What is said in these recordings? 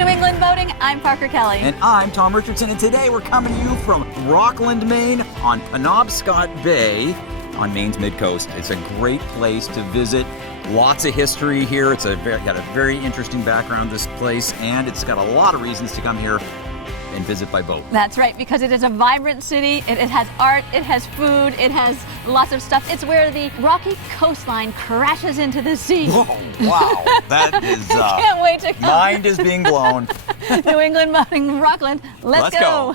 New England Boating. I'm Parker Kelly. And I'm Tom Richardson, and today we're coming to you from Rockland, Maine, on Penobscot Bay on Maine's mid-coast. It's a great place to visit. Lots of history here. It's got a very interesting background, this place, and it's got a lot of reasons to come here and visit by boat. That's right, because it is a vibrant city. It has art, it has food, it has lots of stuff. It's where the rocky coastline crashes into the sea. Whoa, wow, that is... Can't wait to come. Mind is being blown. New England Boating, Rockland. Let's go.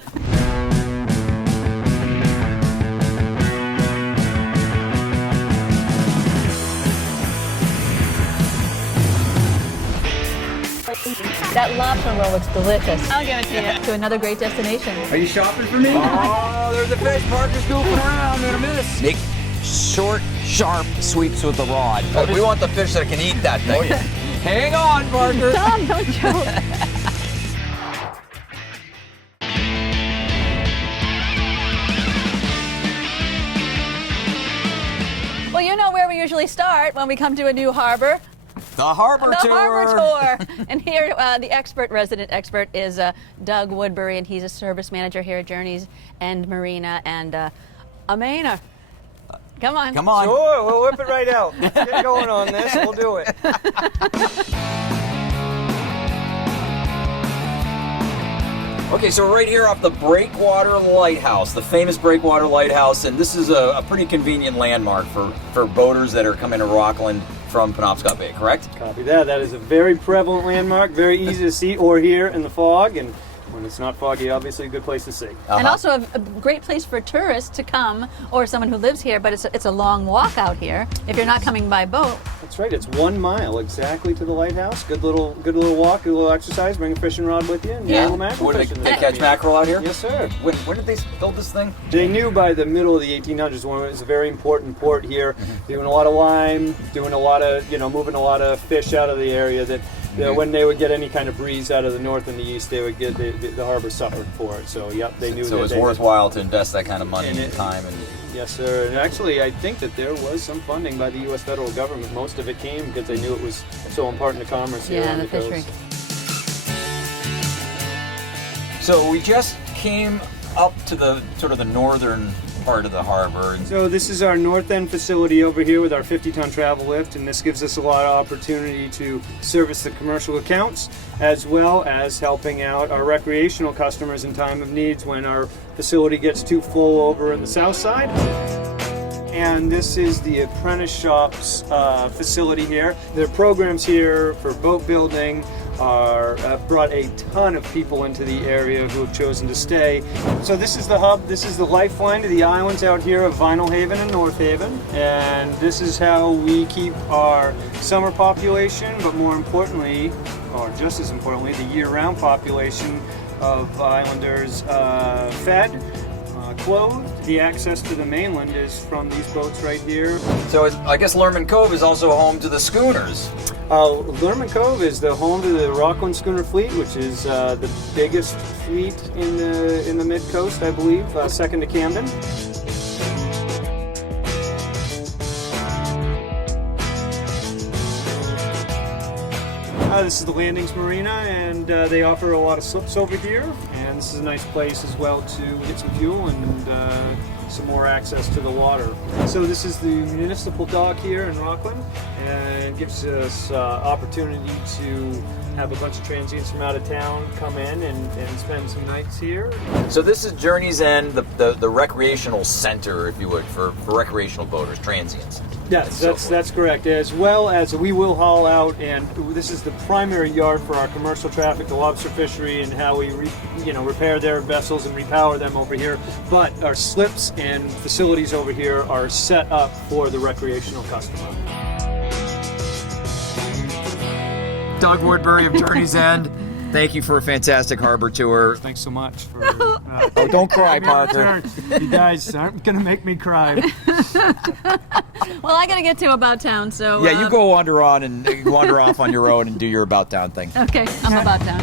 That lobster roll looks delicious. I'll give it to you. To another great destination. Are you shopping for me? Oh, there's a fish. Parker's goofing around in a miss. Make short, sharp sweeps with the rod. But we want the fish that can eat that thing. Oh, yeah. Hang on, Parker. Tom, don't joke. Well, you know where we usually start when we come to a new harbor. The harbor tour. The harbor tour. And here, the resident expert is Doug Woodbury, and he's a service manager here at Journeys End Marina, and a Mainer. Come on. Come on. Sure, we'll whip it right out. Let's get going on this. We'll do it. Okay, so we're right here off the Breakwater Lighthouse, the famous Breakwater Lighthouse, and this is a pretty convenient landmark for boaters that are coming to Rockland from Penobscot Bay, correct? Copy that. That is a very prevalent landmark, very easy to see or hear in the fog, and when it's not foggy, obviously a good place to see. And also a great place for tourists to come, or someone who lives here, but it's a long walk out here if you're not coming by boat. That's right. It's 1 mile exactly to the lighthouse. Good little walk, good little exercise. Bring a fishing rod with you and do a little mackerel fishing. They catch mackerel out here? Yes, sir. When did they build this thing? They knew by the middle of the 1800s when it was a very important port here, doing a lot of lime, doing a lot of, moving a lot of fish out of the area that when they would get any kind of breeze out of the north and the east, they would get the harbor suffered for it. So, yep, they knew that. So it was worthwhile to invest that kind of money and time. Yes, sir. And actually, I think that there was some funding by the U.S. federal government. Most of it came because they knew it was so important to commerce here on the fishery. coast. So we just came up to the sort of the northern part of the harbor. So this is our north end facility over here with our 50-ton travel lift, and this gives us a lot of opportunity to service the commercial accounts as well as helping out our recreational customers in time of needs when our facility gets too full over in the south side. And this is the apprentice shops facility here. There are programs here for boat building, have brought a ton of people into the area who have chosen to stay. So this is the hub, this is the lifeline to the islands out here of Vinyl Haven and North Haven. And this is how we keep our summer population, but more importantly, or just as importantly, the year-round population of islanders fed, clothed. The access to the mainland is from these boats right here. So I guess Lerman Cove is also home to the schooners. Lerman Cove is the home to the Rockland schooner fleet, which is the biggest fleet in the mid-coast, I believe, second to Camden. This is the Landings Marina, and they offer a lot of slips over here, and this is a nice place as well to get some fuel and some more access to the water. So this is the municipal dock here in Rockland, and it gives us opportunity to have a bunch of transients from out of town come in and spend some nights here. So this is Journeys End, the recreational center, if you would, for recreational boaters, transients. Yes, that's correct. As well as we will haul out, and this is the primary yard for our commercial traffic, the lobster fishery, and how we repair their vessels and repower them over here. But our slips and facilities over here are set up for the recreational customer. Doug Woodbury of Journeys End, thank you for a fantastic harbor tour. Thanks so much for oh, don't cry, Parker. You guys aren't going to make me cry. Well, I got to get to About Town, so... Yeah, you go wander off on your own and do your About Town thing. Okay, I'm About Town.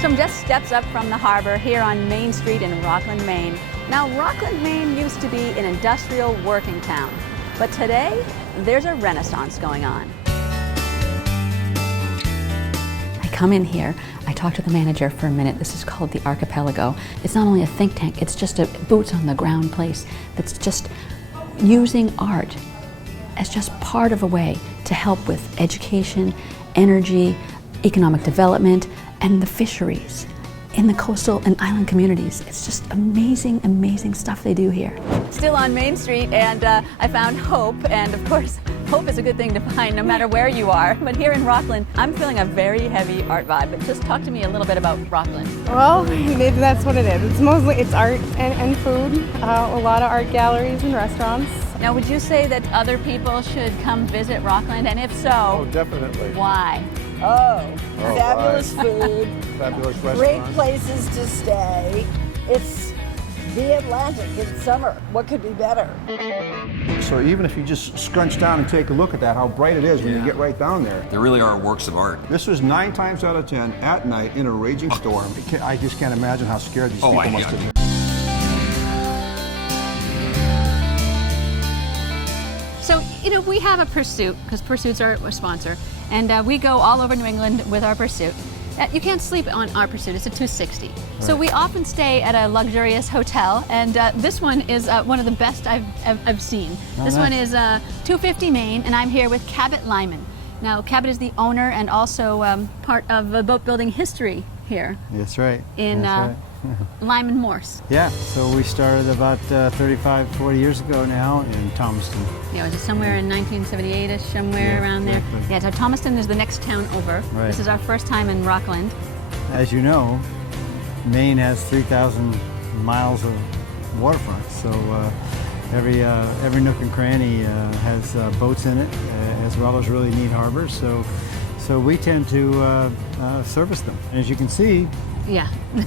So I'm just steps up from the harbor here on Main Street in Rockland, Maine. Now, Rockland, Maine used to be an industrial working town, but today there's a renaissance going on. come in here, I talked to the manager for a minute. This is called the Archipelago. It's not only a think tank, it's just a boots on the ground place that's just using art as just part of a way to help with education, energy, economic development, and the fisheries in the coastal and island communities. It's just amazing, amazing stuff they do here. Still on Main Street, and I found Hope, and of course, hope is a good thing to find no matter where you are. But here in Rockland, I'm feeling a very heavy art vibe. But just talk to me a little bit about Rockland. Well, maybe that's what it is. It's art and food. A lot of art galleries and restaurants. Now, would you say that other people should come visit Rockland? And if so, Oh, definitely. why? Oh, Oh, fabulous right. food, Fabulous great restaurants. places to stay. It's the Atlantic in summer. What could be better? So even if you just scrunch down and take a look at that, how bright it is when you get right down there. There really are works of art. This was 9 times out of 10 at night in a raging storm. I just can't imagine how scared these Oh, people I- must yeah. have been. So, you know, we have a Pursuit, because Pursuit's our sponsor, and we go all over New England with our Pursuit. You can't sleep on our Pursuit, it's a 260. So we often stay at a luxurious hotel, and this one is one of the best I've seen. This one is 250 Maine, and I'm here with Cabot Lyman. Now, Cabot is the owner and also part of the boat building history here That's right. in That's right. Lyman Morse. Yeah, so we started about 35, 40 years ago now in Thomaston. Yeah, was it somewhere in 1978-ish, somewhere Yeah, around there? exactly. Yeah, so Thomaston is the next town over. Right. This is our first time in Rockland. As you know, Maine has 3,000 miles of waterfront, so every nook and cranny has boats in it, as well as really neat harbors. So we tend to service them. And as you can see, Yeah.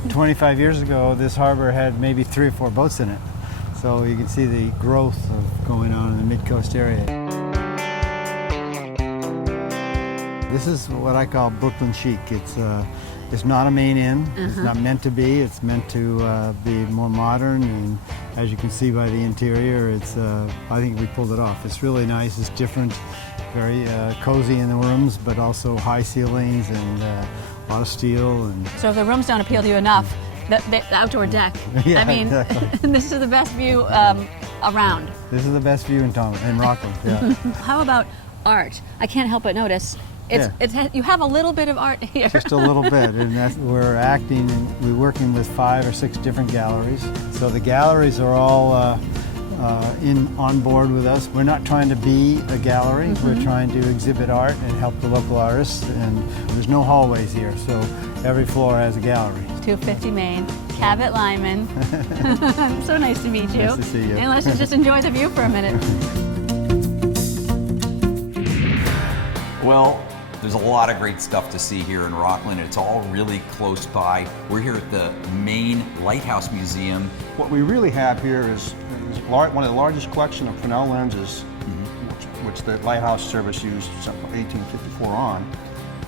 25 years ago, this harbor had maybe 3 or 4 boats in it. So you can see the growth of going on in the mid-coast area. This is what I call Brooklyn chic. It's not a Maine Inn. It's not meant to be. It's meant to be more modern. And as you can see by the interior, I think we pulled it off. It's really nice. It's different, very cozy in the rooms, but also high ceilings and a lot of steel. And So if the rooms don't appeal to you enough, the outdoor deck. Yeah, I mean, exactly. this is the best view around. This is the best view in Rockland. Yeah. How about art? I can't help but notice you have a little bit of art here. Just a little bit, and we're acting and we're working with 5 or 6 different galleries. So the galleries are all on board with us. We're not trying to be a gallery. We're trying to exhibit art and help the local artists. And there's no hallways here, so every floor has a gallery. 250 Maine, Cabot Lyman. So nice to meet you. Nice to see you. And let's just enjoy the view for a minute. Well, there's a lot of great stuff to see here in Rockland. It's all really close by. We're here at the Maine Lighthouse Museum. What we really have here is one of the largest collection of Fresnel lenses, which the Lighthouse service used from 1854 on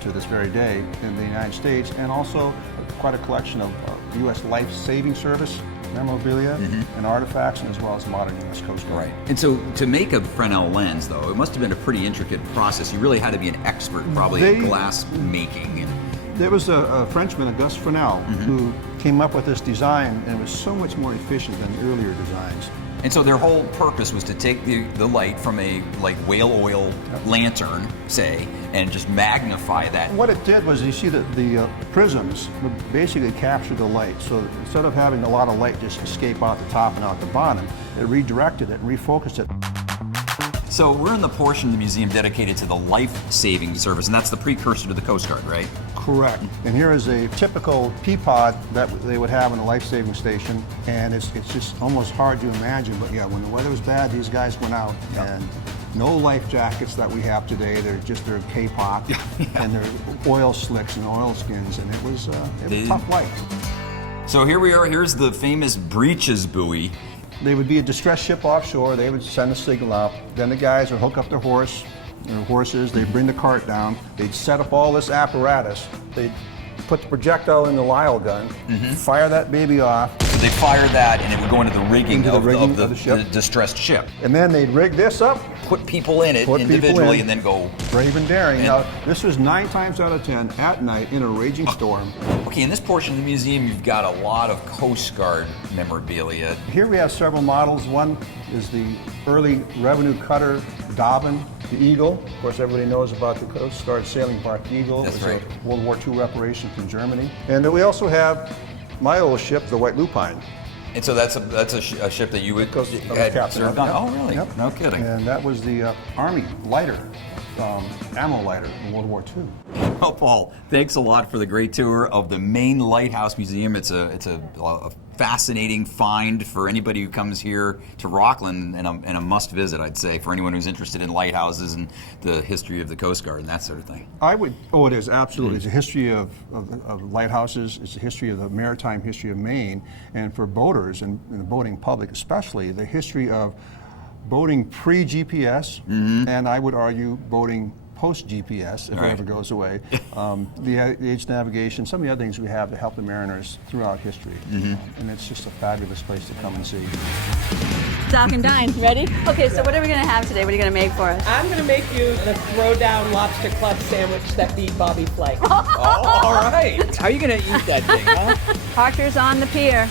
to this very day in the United States, and also quite a collection of U.S. Life-Saving Service memorabilia and artifacts, and as well as modern U.S. Coast Guard. Right. And so to make a Fresnel lens, though, it must have been a pretty intricate process. You really had to be an expert, probably, at glass making. There was a Frenchman, Auguste Fresnel, who came up with this design, and it was so much more efficient than the earlier designs. And so their whole purpose was to take the light from a whale oil lantern, say, and just magnify that. What it did was, you see that the prisms would basically capture the light. So instead of having a lot of light just escape out the top and out the bottom, it redirected it and refocused it. So we're in the portion of the museum dedicated to the life-saving service, and that's the precursor to the Coast Guard, right? Correct. And here is a typical pea pod that they would have in a life-saving station, and it's just almost hard to imagine, but yeah, when the weather was bad, these guys went out, and no life jackets that we have today. They're just their K-pop and their oil slicks and oil skins, and it was tough life. So here we are. Here's the famous breeches buoy. They would be a distress ship offshore. They would send a signal out. Then the guys would hook up their horses. They'd bring the cart down. They'd set up all this apparatus. They'd put the projectile in the Lyle gun, fire that baby off. they fire that, and it would go into the rigging, of the ship. distressed ship. And then they'd rig this up, Put people in it Put people individually, in. and then go. brave and daring. And- Now, this was 9 times out of 10 at night in a raging storm. Okay, in this portion of the museum, you've got a lot of Coast Guard memorabilia. Here we have several models. One is the early revenue cutter Dobbin, the Eagle. Of course, everybody knows about the Coast Guard sailing bark Eagle. That's It was right. a World War II reparation from Germany. And then we also have my old ship, the White Lupine. And so that's a ship that you would Goes- had captain served on. on. Yep. Oh, really? Yep. No kidding. And that was the Army lighter, ammo lighter in World War II. Oh, Paul, thanks a lot for the great tour of the Maine Lighthouse Museum. It's a fascinating find for anybody who comes here to Rockland, and a must visit, I'd say, for anyone who's interested in lighthouses and the history of the Coast Guard and that sort of thing. It is, absolutely. It's a history of lighthouses. It's a history of the maritime history of Maine. And for boaters and the boating public especially, the history of boating pre-GPS, and I would argue boating post-GPS, if Right. it ever goes away. The age navigation, some of the other things we have to help the mariners throughout history. And it's just a fabulous place to come and see. Dock and dine. Ready? Okay, so what are we going to have today? What are you going to make for us? I'm going to make you the Throwdown Lobster Club sandwich that beat Bobby Flake. Oh, all right. How are you going to eat that thing, huh? Parker's on the pier.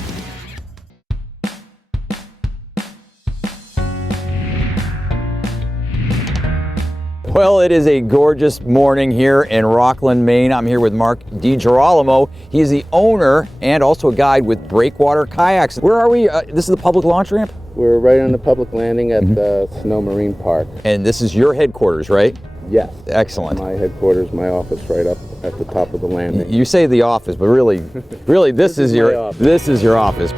Well, it is a gorgeous morning here in Rockland, Maine. I'm here with Mark DiGirolamo. He is the owner and also a guide with Breakwater Kayaks. Where are we? This is the public launch ramp? We're right on the public landing at the Snow Marine Park. And this is your headquarters, right? Yes. Excellent. My headquarters, my office right up at the top of the landing. You say the office, but really, this is my your office. this is your office.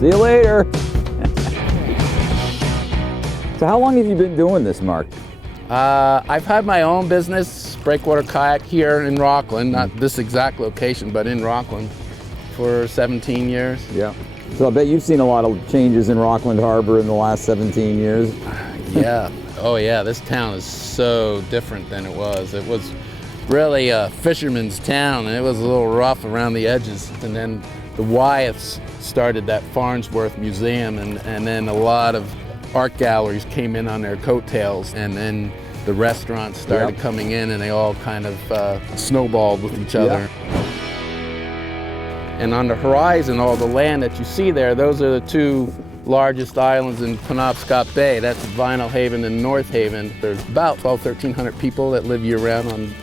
See you later. So how long have you been doing this, Mark? I've had my own business, Breakwater Kayak, here in Rockland, not this exact location, but in Rockland, for 17 years. Yeah. So I bet you've seen a lot of changes in Rockland Harbor in the last 17 years. Yeah. Oh yeah, this town is so different than it was. It was really a fisherman's town, and it was a little rough around the edges. And then the Wyeths started that Farnsworth Museum, and then a lot of art galleries came in on their coattails, and then the restaurants started coming in, and they all kind of snowballed with each other. And on the horizon, all the land that you see there, those are the two largest islands in Penobscot Bay. That's Vinyl Haven and North Haven. There's about 1,300 people that live year-round on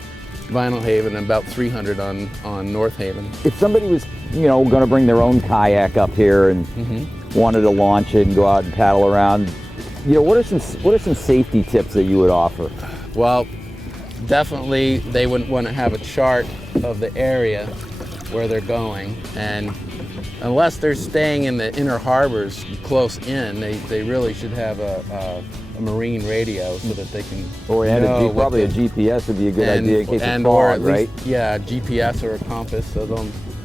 Vinyl Haven and about 300 on North Haven. If somebody was, going to bring their own kayak up here and wanted to launch it and go out and paddle around, what are some safety tips that you would offer? Well, definitely they wouldn't want to have a chart of the area where they're going, and unless they're staying in the inner harbors close in, they really should have a marine radio so that they can Probably a GPS would be a good idea in case of or fog, at right? least, yeah, GPS or a compass, so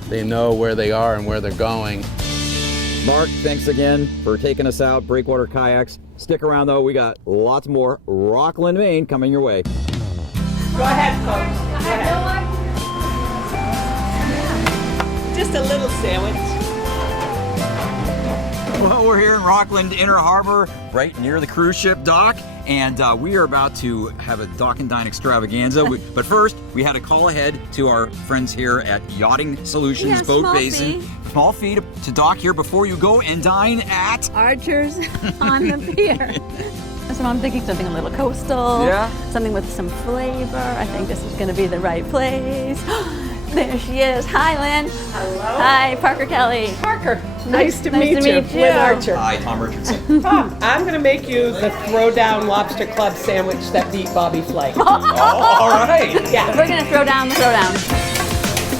they know where they are and where they're going. Mark, thanks again for taking us out, Breakwater Kayaks. Stick around though, we got lots more Rockland, Maine coming your way. Go ahead, folks. Go ahead. Just a little sandwich. Well, we're here in Rockland Inner Harbor, right near the cruise ship dock, and we are about to have a dock and dine extravaganza. But first, we had to call ahead to our friends here at Yachting Solutions Boat Basin. Small fee to dock here before you go and dine at Archers on the pier. So I'm thinking something a little coastal. Yeah. Something with some flavor. I think this is going to be the right place. There she is. Hi, Lynn. Hello. Hi, Parker Kelly. Parker, nice to meet you. meet you. Lynn Archer. Hi, Tom Richardson. I'm going to make you the Throwdown Lobster Club sandwich that beat Bobby Flake. All right. Yeah. We're going to throw down the throwdown.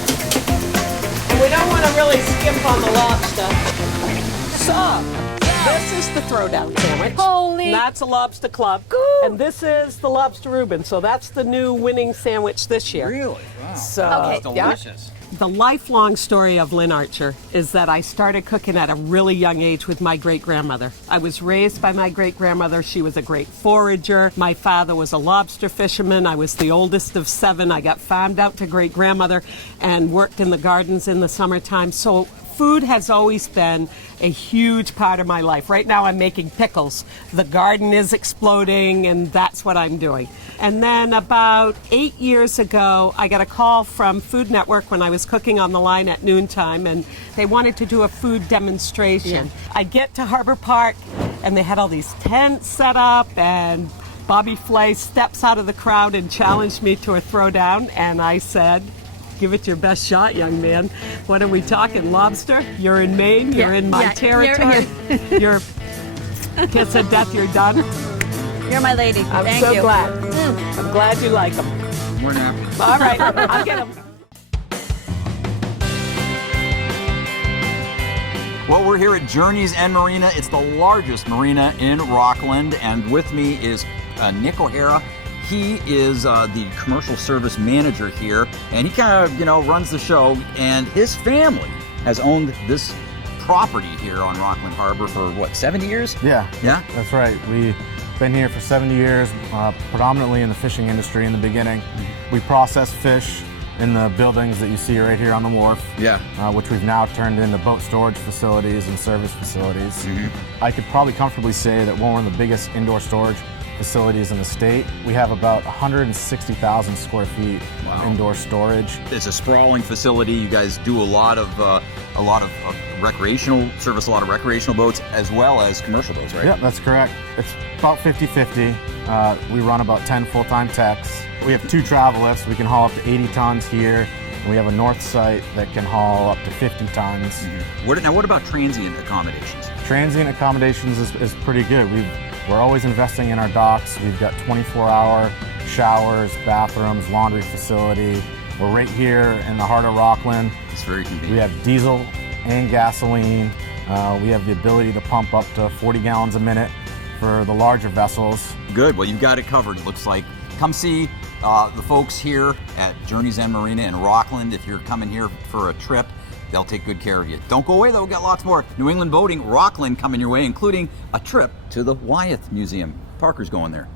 And we don't want to really skimp on the lobster. So, this is the Throwdown sandwich. Holy. And that's a Lobster Club. And this is the Lobster Reuben. So that's the new winning sandwich this year. Really? Wow. So, Okay. Delicious. The lifelong story of Lynn Archer is that I started cooking at a really young age with my great-grandmother. I was raised by my great-grandmother. She was a great forager. My father was a lobster fisherman. I was the oldest of 7. I got farmed out to great-grandmother and worked in the gardens in the summertime. So food has always been a huge part of my life. Right now I'm making pickles. The garden is exploding, and that's what I'm doing. And then about 8 years ago, I got a call from Food Network when I was cooking on the line at noontime, and they wanted to do a food demonstration. I get to Harbor Park, and they had all these tents set up, and Bobby Flay steps out of the crowd and challenged me to a throwdown, and I said, "Give it your best shot, young man. What are we talking, lobster? You're in Maine, you're in my territory. You're kiss of death, you're done." You're my lady. I'm Thank so you. glad. I'm glad you like them. More napkins. All right, I'll get them. Well, we're here at Journeys End Marina. It's the largest marina in Rockland, and with me is Nick O'Hara. He is the commercial service manager here, and he kind of, runs the show. And his family has owned this property here on Rockland Harbor for what, 70 years? Yeah. Yeah. That's right. We've been here for 70 years, predominantly in the fishing industry in the beginning. We process fish in the buildings that you see right here on the wharf, which we've now turned into boat storage facilities and service facilities. I could probably comfortably say that we're one of the biggest indoor storage facilities in the state. We have about 160,000 square feet of indoor storage. It's a sprawling facility. You guys do a lot of recreational service, a lot of recreational boats as well as commercial boats, right? Yep, that's correct. It's about 50-50. We run about 10 full-time techs. We have 2 travel lifts. We can haul up to 80 tons here. And we have a north site that can haul up to 50 tons. What about transient accommodations? Transient accommodations is pretty good. We're always investing in our docks. We've got 24-hour showers, bathrooms, laundry facility. We're right here in the heart of Rockland. It's very convenient. We have diesel and gasoline. We have the ability to pump up to 40 gallons a minute for the larger vessels. Good. Well, you've got it covered, it looks like. Come see the folks here at Journeys End Marina in Rockland. If you're coming here for a trip, they'll take good care of you. Don't go away, though. We've got lots more New England boating, Rockland coming your way, including a trip to the Wyeth Museum. Parker's going there.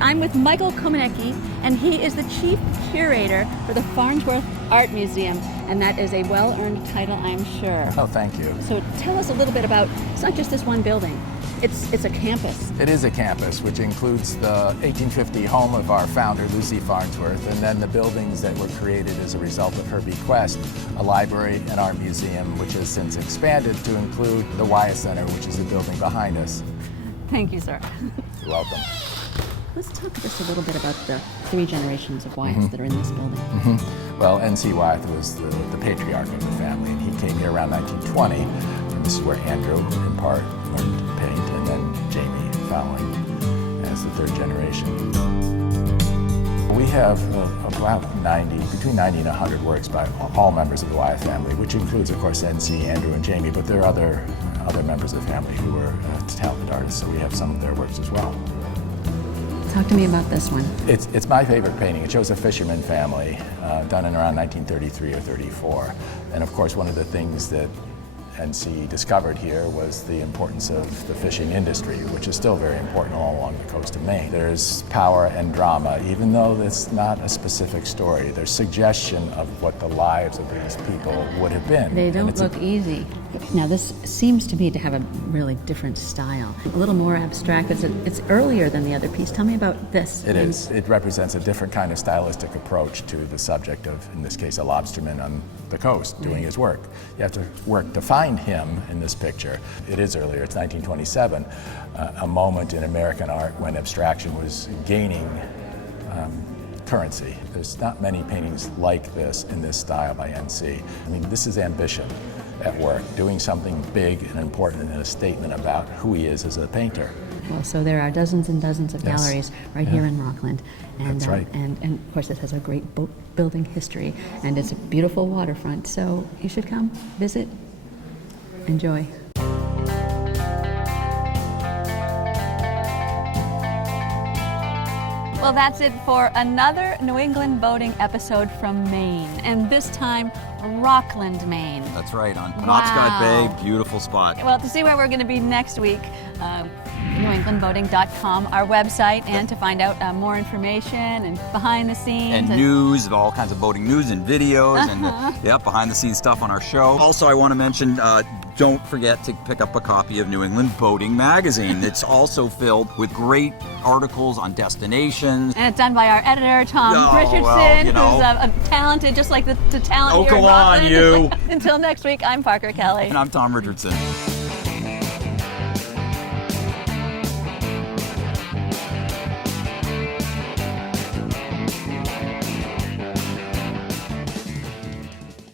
I'm with Michael Komanecki, and he is the chief curator for the Farnsworth Art Museum, and that is a well-earned title, I'm sure. Oh, thank you. So tell us a little bit about, it's not just this one building, it's a campus. It is a campus, which includes the 1850 home of our founder, Lucy Farnsworth, and then the buildings that were created as a result of her bequest, a library and art museum, which has since expanded to include the Wyeth Center, which is the building behind us. Thank you, sir. You're welcome. Let's talk just a little bit about the 3 generations of Wyeths that are in this building. Well, N.C. Wyeth was the patriarch of the family, and he came here around 1920. And this is where Andrew, in part, learned to paint, and then Jamie following as the 3rd generation. We have about between 90 and 100 works by all members of the Wyeth family, which includes, of course, N.C., Andrew, and Jamie, but there are other members of the family who are talented artists, so we have some of their works as well. Talk to me about this one. It's my favorite painting. It shows a fisherman family done in around 1933 or 34. And of course, one of the things that NC discovered here was the importance of the fishing industry, which is still very important all along the coast of Maine. There's power and drama, even though it's not a specific story. There's suggestion of what the lives of these people would have been. They don't look easy. Now this seems to me to have a really different style, a little more abstract. It's earlier than the other piece. Tell me about this. It is. It represents a different kind of stylistic approach to the subject of, in this case, a lobsterman on the coast doing his work. You have to work to find him in this picture. It is earlier. It's 1927, a moment in American art when abstraction was gaining currency. There's not many paintings like this in this style by NC. I mean, this is ambition at work, doing something big and important and a statement about who he is as a painter. Well, so there are dozens and dozens of galleries right here in Rockland. And, That's right. And of course, it has a great boat building history, and it's a beautiful waterfront. So you should come, visit, enjoy. Well, that's it for another New England boating episode from Maine, and this time Rockland, Maine. That's right, on Penobscot Bay, beautiful spot. Well, to see where we're going to be next week, NewEnglandBoating.com, our website, and to find out more information and behind the scenes. And news, all kinds of boating news and videos and behind the scenes stuff on our show. Also, I want to mention, don't forget to pick up a copy of New England Boating Magazine. It's also filled with great articles on destinations. And it's done by our editor, Tom Richardson, who's talented, just like the talent here in Rockland. Oh, come on, you. Until next week, I'm Parker Kelly. And I'm Tom Richardson.